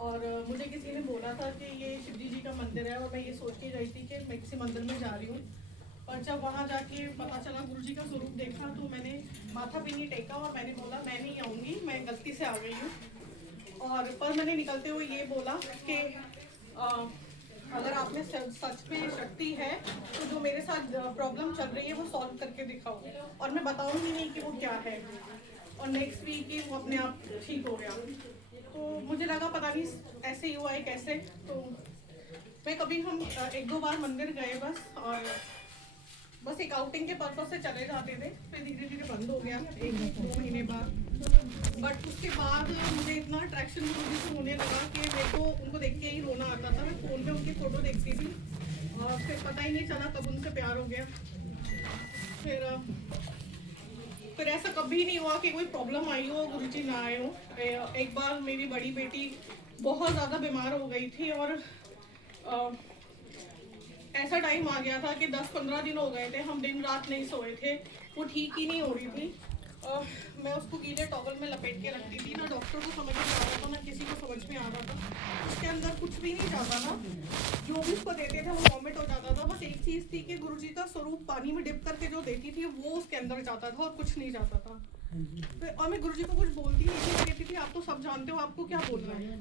और मुझे किसी ने बोला था कि ये शिवजी जी का मंदिर है, और मैं ये सोच के गई थी कि मैं किसी मंदिर में जा रही हूँ। और जब वहाँ जाके पता चला, गुरु जी का स्वरूप देखा, तो मैंने माथा भी नहीं टेका और मैंने बोला मैं नहीं आऊँगी, मैं गलती से आ गई हूँ। और पर मैंने निकलते हुए ये बोला कि अगर आप में सच में शक्ति है तो जो मेरे साथ प्रॉब्लम चल रही है वो सॉल्व करके दिखाओ, और मैं बताऊँगी नहीं कि वो क्या है। और नेक्स्ट वीक ही वो अपने आप ठीक हो गया। तो मुझे लगा पता नहीं ऐसे ही हुआ है कैसे। तो मैं कभी हम एक दो बार मंदिर गए बस, और बस एक आउटिंग के पर्पज से चले जाते थे, फिर धीरे धीरे बंद हो गया 1-2 महीने बाद। बट उसके बाद मुझे इतना अट्रैक्शन गुरुजी से होने लगा कि मेरे को उनको देख के ही रोना आता था। मैं फ़ोन पे उनकी फ़ोटो देखती थी और फिर पता ही नहीं चला कब उनसे प्यार हो गया। फिर ऐसा कभी नहीं हुआ कि कोई प्रॉब्लम आई हो गुरुजी ना आए हो। एक बार मेरी बड़ी बेटी बहुत ज़्यादा बीमार हो गई थी, और ऐसा टाइम आ गया था कि 10-15 दिन हो गए थे, हम दिन रात नहीं सोए थे, वो ठीक ही नहीं हो रही थी। मैं उसको गीले टॉवल में लपेट के रखती थी, ना डॉक्टर को समझ में आ रहा था ना किसी को समझ में आ रहा था। उसके अंदर कुछ भी नहीं जाता था, जो भी उसको देते थे वो वॉमिट हो जाता था। बस एक चीज़ थी कि गुरुजी का स्वरूप पानी में डिप करके जो देती थी वो उसके अंदर जाता था और कुछ नहीं जाता था। और मैं गुरुजी को कुछ बोलती नहीं थी, कहती थी आप तो सब जानते हो, आपको क्या बोलना है।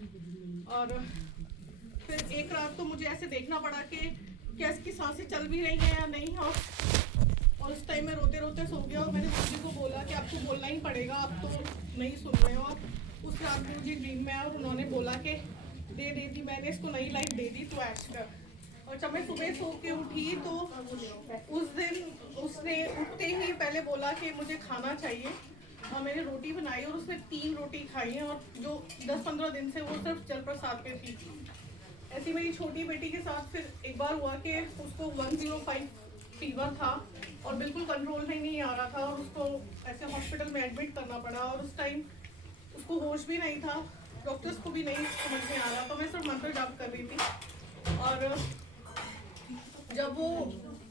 और फिर एक रात तो मुझे ऐसे देखना पड़ा कि क्या इसकी सांसें चल भी रही हैं या नहीं। और उस टाइम में रोते रोते सो गया, और मैंने गुरुजी को बोला कि आपको बोलना ही पड़ेगा, आप तो नहीं सुन रहे हो। उस रात गुरुजी ड्रीम में आए और उन्होंने बोला कि दे दी, मैंने इसको नई लाइफ दे दी, तो ऐश कर। और जब मैं सुबह सो के उठी तो उस दिन उसने उठते ही पहले बोला कि मुझे खाना चाहिए, और मैंने रोटी बनाई और उसने 3 रोटी खाई है, और जो 10-15 दिन से वो सिर्फ जल प्रसाद पे थी। ऐसी मेरी छोटी बेटी के साथ फिर एक बार हुआ कि उसको 105 फीवर था और बिल्कुल कंट्रोल में नहीं आ रहा था, और उसको ऐसे हॉस्पिटल में एडमिट करना पड़ा। और उस टाइम उसको होश भी नहीं था, डॉक्टर्स को भी नहीं समझ में आ रहा, तो मैं सिर्फ मंत्र जाप कर रही थी। और जब वो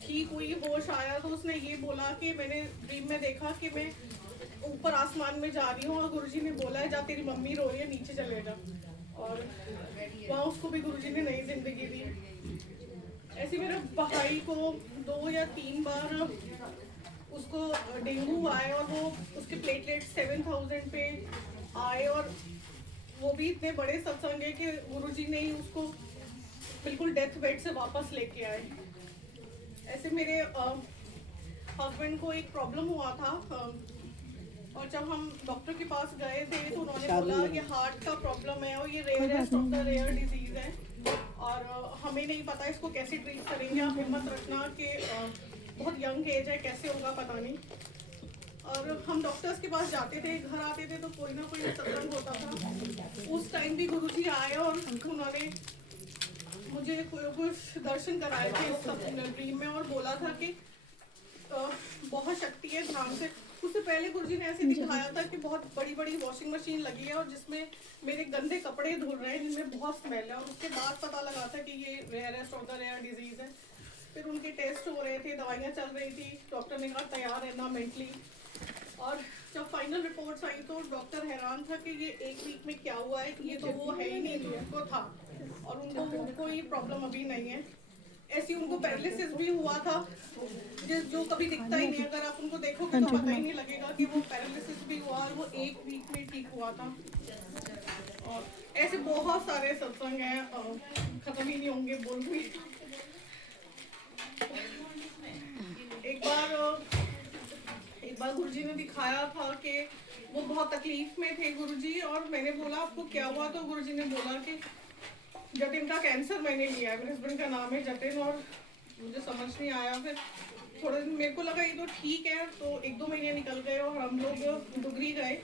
ठीक हुई, होश आया, तो उसने ये बोला कि मैंने ड्रीम में देखा कि मैं ऊपर आसमान में जा रही हूँ, और गुरुजी ने बोला है जा तेरी मम्मी रो रही है, नीचे चले जा। और वहाँ उसको भी गुरुजी ने नई जिंदगी दी। ऐसे मेरे भाई को 2 या 3 बार उसको डेंगू आए, और वो उसके प्लेटलेट 7000 पे आए, और वो भी इतने बड़े सत्संग है कि गुरुजी ने ही उसको बिल्कुल डेथ बेड से वापस लेके आए। ऐसे मेरे हस्बैंड को एक प्रॉब्लम हुआ था, और जब हम डॉक्टर के पास गए थे तो उन्होंने बोला ये हार्ट का प्रॉब्लम है, और ये rarest of the rare disease है, और हमें नहीं पता इसको कैसे ट्रीट करेंगे। आप हिम्मत रखना कि बहुत यंग एज है, कैसे होगा पता नहीं। और हम डॉक्टर्स के पास जाते थे, घर आते थे तो कोई ना कोई सत्संग होता था। उस टाइम भी गुरुजी आए और उन्होंने मुझे कुछ दर्शन कराए थे ड्रीम में, और बोला था कि बहुत शक्ति है, ध्यान से। उससे पहले गुरुजी ने ऐसे दिखाया था कि बहुत बड़ी बड़ी वॉशिंग मशीन लगी है और जिसमें मेरे गंदे कपड़े धुल रहे हैं, जिनमें बहुत स्मेल है। और उसके बाद पता लगा था कि ये rarest of the rare disease है। फिर उनके टेस्ट हो रहे थे, दवाइयाँ चल रही थी, डॉक्टर ने कहा तैयार रहना मेंटली। और जब फाइनल रिपोर्ट्स आई तो डॉक्टर हैरान था कि ये 1 वीक में क्या हुआ है, ये तो वो है ही नहीं जिनको था, और उनको कोई प्रॉब्लम अभी नहीं है। ऐसी उनको पैरालिसिस भी हुआ था, जो कभी दिखता ही नहीं, अगर आप उनको देखोगे तो पता ही नहीं लगेगा कि वो पैरालिसिस भी हुआ, और वो 1 वीक में ठीक हुआ था। और ऐसे बहुत सारे सत्संग हैं, खत्म ही नहीं होंगे बोल भी। एक बार गुरुजी ने दिखाया था कि वो बहुत तकलीफ में थे गुरुजी, और मैंने बोला आपको क्या हुआ, तो गुरुजी ने बोला कि जतिन का कैंसर मैंने लिया है, मेरे हस्बैंड का नाम है जतिन। और मुझे समझ नहीं आया, फिर थोड़े दिन मेरे को लगा ये तो ठीक है, तो 1-2 महीने निकल गए और हम लोग डुगरी गए।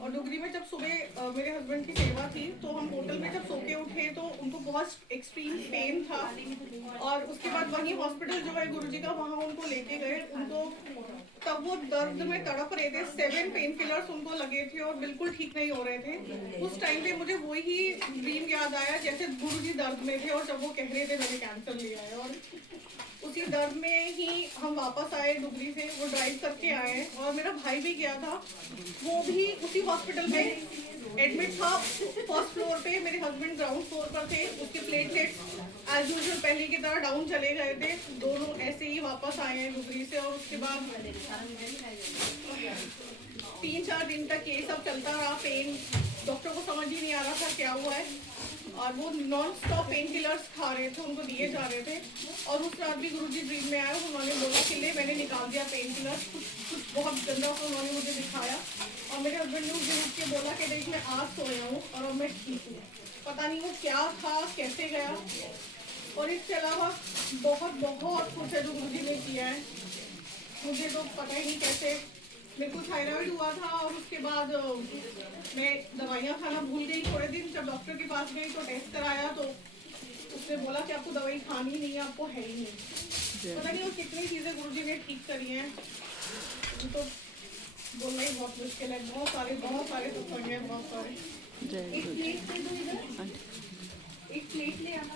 और डुगरी में जब सुबह मेरे हस्बैंड की सेवा थी, तो हम होटल में जब सो के उठे तो उनको बहुत एक्सट्रीम पेन था, और उसके बाद वहीं हॉस्पिटल जो है गुरुजी का, वहाँ उनको लेके गए। उनको तब वो दर्द में तड़प रहे थे, 7 पेन किलर्स उनको लगे थे और बिल्कुल ठीक नहीं हो रहे थे। उस टाइम पे मुझे वही ड्रीम याद आया जैसे गुरुजी दर्द में थे, और जब वो कह रहे थे मैंने कैंसर लिया है, और उसी दर्द में ही हम वापस आए डुगरी से, वो ड्राइव करके आए। और मेरा भाई भी गया था, वो भी उसी हॉस्पिटल में एडमिट था फर्स्ट फ्लोर पे, मेरे हस्बैंड ग्राउंड फ्लोर पर थे। उसके प्लेटलेट्स एज यूजुअल पहले की तरह डाउन चले गए थे, दोनों ऐसे ही वापस आए हैं डुबरी से। और उसके बाद 3-4 दिन तक ये सब चलता रहा, पेन, डॉक्टर को समझ ही नहीं आ रहा था क्या हुआ है। और वो नॉन स्टॉप पेन किलर्स खा रहे थे, उनको दिए जा रहे थे। और उस रात भी गुरुजी ड्रीम में आए, उन्होंने बोला कि ले मैंने निकाल दिया पेन किलर्स, कुछ बहुत गंदा सा उन्होंने मुझे दिखाया। और मेरे हस्बैंड ने उस दिन उठ के बोला कि देख मैं आज सोया हूँ और अब मैं ठीक हूँ। पता नहीं वो क्या था, कैसे गया। और इसके अलावा बहुत बहुत कुछ है जो गुरुजी ने किया है, मुझे तो पता ही नहीं कैसे। मेरे को थायराइड हुआ था और उसके बाद मैं दवाइयाँ खाना भूल गई थोड़े दिन। जब डॉक्टर के पास गई तो टेस्ट कराया तो उसने बोला कि आपको दवाई खानी नहीं है, आपको है ही नहीं। पता नहीं वो कितनी चीज़ें गुरुजी ने ठीक करी हैं, तो बोलना ही बहुत मुश्किल है। बहुत सारे सत्संग हैं, बहुत सारे। एक प्लेट ले दो इधर, एक प्लेट ले आना।